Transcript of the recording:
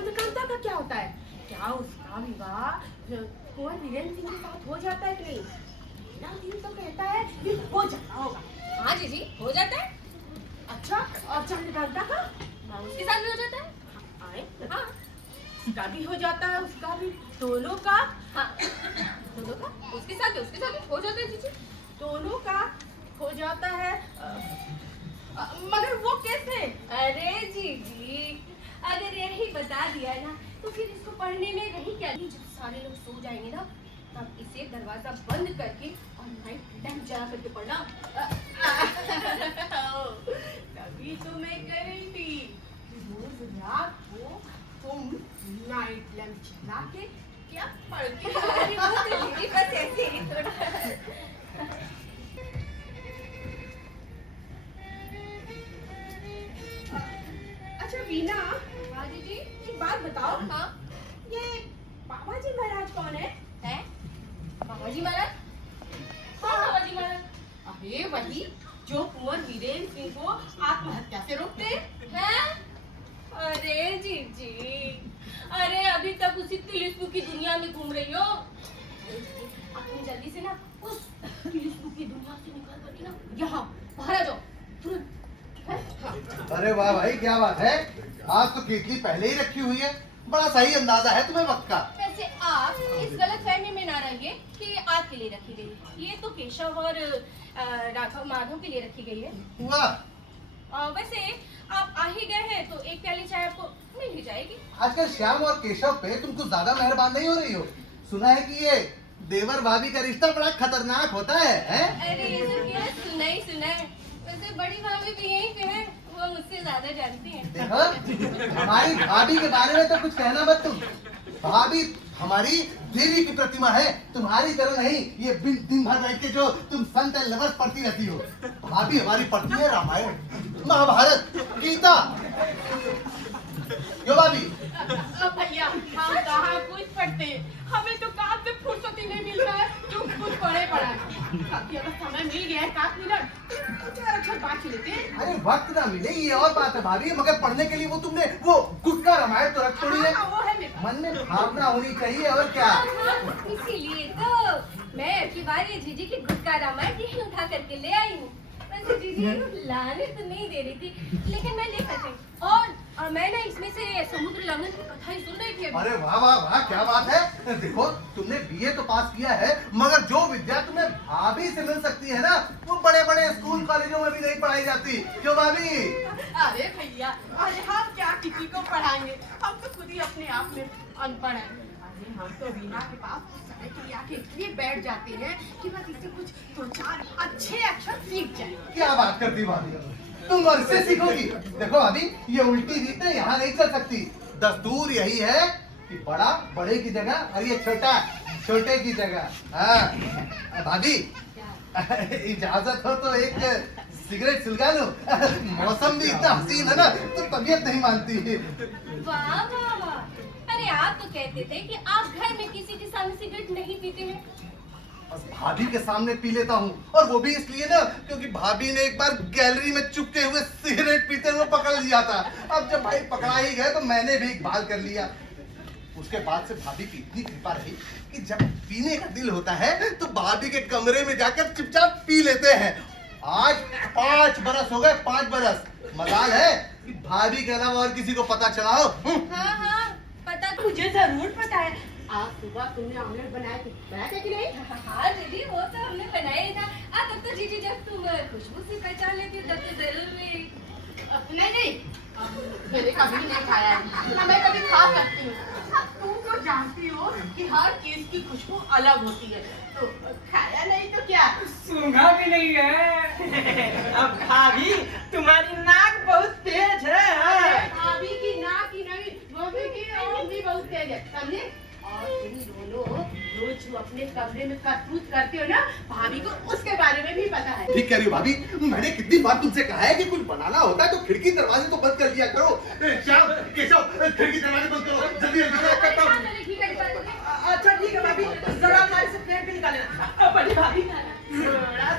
चंद्रकांता का क्या होता है? क्या उसका विवाह कुंवर वीरेंद्र सिंह के साथ हो जाता है कि नहीं? मेरा दिल तो कहता है कि हो जाता होगा। हाँ जीजी, हो जाता है। अच्छा, और चंद्रकांता का? हाँ, उसके साथ भी हो जाता है। आए? हाँ, उसका भी हो जाता है, उसका भी, दोनों का? हाँ, दोनों का, उसके साथ भी हो जाता है जीजी। दोनों का हो जाता है। मगर वो कैसे? अरे जीजी, अगर यही बता दिया ना तो फिर इसको पढ़ने में रही क्या? जब सारे लोग सो जाएंगे ना तब इसे दरवाजा बंद करके और नाइट लैंप जला करके पढ़ना। तभी तो मैं कह रही थी रोज रात को तुम नाइट लैंप जला के क्या पढ़ती हो? अरे वो तो जीजी बस ऐसे ही थोड़ा। अच्छा वीना, हाँ जीजी। एक बात बताओ। हाँ, ये बाबाजी महाराज कौन है? है बाबाजी महाराज। हाँ, बाबाजी महाराज। अरे वही जो कुंवर वीरेंद्र सिंह को आत्महत्या से रोकते हैं? अरे जीजी, अरे अभी तक उसी तिलिस्मु की दुनिया में घूम रही हो। अपनी जल्दी से ना उस तिलिस्मु की दुनिया से निकल करके ना यहाँ बाहर आ जाओ तुरंत। अरे वाह भाई, क्या बात है। आज तो केतली पहले ही रखी हुई है। बड़ा सही अंदाजा है तुम्हें वक्त का। वैसे आप इस गलतफहमी में ना रहिए कि आपके लिए रखी गई है। ये तो केशव और राघव माधव के लिए रखी गई है। वाह, वैसे आप आ ही गए हैं तो एक प्याली चाय आपको मिल ही जाएगी। आजकल श्याम और केशव पे तुम कुछ ज्यादा मेहरबान नहीं हो रही हो। सुना है कि ये देवर भाभी का रिश्ता बड़ा खतरनाक होता है, हैं? अरे ये सब क्या सुना है। वैसे बड़ी भाभी भी यहीं पे है, वो मुझसे ज्यादा जानती हैं। देखो, हमारी भाभी के बारे में तो कुछ कहना मत तुम। भाभी हमारी देवी की प्रतिमा है, तुम्हारी तरह नहीं ये दिन भर बैठ के जो तुम संत लवस पढ़ती रहती हो। भाभी हमारी पढ़ती है रामायण, महाभारत, गीता। क्यों भाभी? भैया हम कहाँ कुछ पढ़ते, हमें तो काम से फुर्सत ही नहीं मिल रहा है जो कुछ पढ़े पढ़ा। अभी अगर समय मिल गया है 7 मिनट तो 4 अक्षर बात ही लेते हैं। अरे वक्त ना मिले ये और बात है भाभी, मगर पढ़ने के लिए वो तुमने वो गुटका रामायण तो रख छोड़ी है। वो है मेरे पास। मन में भावना होनी चाहिए और क्या। इसीलिए तो मैं आपकी बार ये जीजी की गुटका रामायण यही उठा करके ले आई हूँ। वैसे जीजी लाने तो नहीं दे रही थी, लेकिन मैं ले सकती। और मैं ना इसमें से समुद्र लंघन की कथा ही सुन रही थी अभी। अरे वाह वाह वाह, क्या बात है। देखो तुमने बीए तो पास किया है, मगर जो विद्या तुम्हें भाभी से मिल सकती है ना, वो बड़े बड़े स्कूल कॉलेजों में भी नहीं पढ़ाई जाती। क्यों भाभी? अरे भैया, अरे हम क्या किसी को पढ़ाएंगे, हम तो खुद ही अपने आप में अनपढ़ हैं। अरे हम तो वीना के पास समय के लिए आके इसलिए बैठ जाते हैं कि बस इससे कुछ 2-4 अच्छे अक्षर सीख जाए। क्या बात करती भाभी, तुम और इससे सीखोगी। देखो भाभी, ये उल्टी रीतें यहाँ नहीं चल सकती। दस्तूर यही है कि बड़ा बड़े की जगह और ये छोटा छोटे की जगह। हाँ भाभी, इजाजत हो तो एक सिगरेट सुलगा लो। मौसम भी इतना हसीन है ना, तो तबीयत नहीं मानती। वाह वाह वाह, अरे आप तो कहते थे कि आप घर में किसी के सामने सिगरेट नहीं पीते हैं। बस भाभी के सामने पी लेता हूँ, और वो भी इसलिए ना क्योंकि भाभी ने एक बार गैलरी में चुपके हुए सिगरेट पीते हुए पकड़ लिया था। अब जब भाई पकड़ा ही गए तो मैंने भी इकबाल कर लिया। उसके बाद से भाभी की इतनी कृपा रही कि जब पीने का दिल होता है तो भाभी के कमरे में जाकर चुपचाप पी लेते हैं। आज 5 बरस हो गए, 5 बरस। मजाल है कि भाभी के अलावा और किसी को पता चला हो। हाँ हाँ, पता मुझे जरूर पता है। आज सुबह तुमने ऑमलेट बनाया थे कि नहीं? हाँ दीदी, वो तो हमने बनाया ही था। तब तो जीजी जब तुम खुशबू से पहचान लेती तब तो जरूर भी। नहीं, मैंने कभी नहीं खाया है, ना मैं कभी खा सकती हूँ। तुम तो जानती हो कि हर चीज की खुशबू अलग होती है, तो खाया नहीं तो क्या? सूंघा भी नहीं है। अब भाभी तुम्हारी नाक बहुत तेज है। भाभी की नाक ही नहीं, भाभी की आँख भी बहुत तेज है, समझे? और तुम दोनों रोज जो अपने कमरे में करतूत करते हो ना, भाभी को उसके बारे में भी पता है। ठीक कह रही हो भाभी, मैंने कितनी बार तुमसे कहा है कि कुछ बनाना होता है तो खिड़की दरवाजे तो बंद कर लिया करो। श्याम, केशव, खिड़की दरवाजे बंद करो जल्दी। अच्छा ठीक है भाभी, जरा हमारे से प्लेट भी निकालेना। बड़ी भाभी बड़ा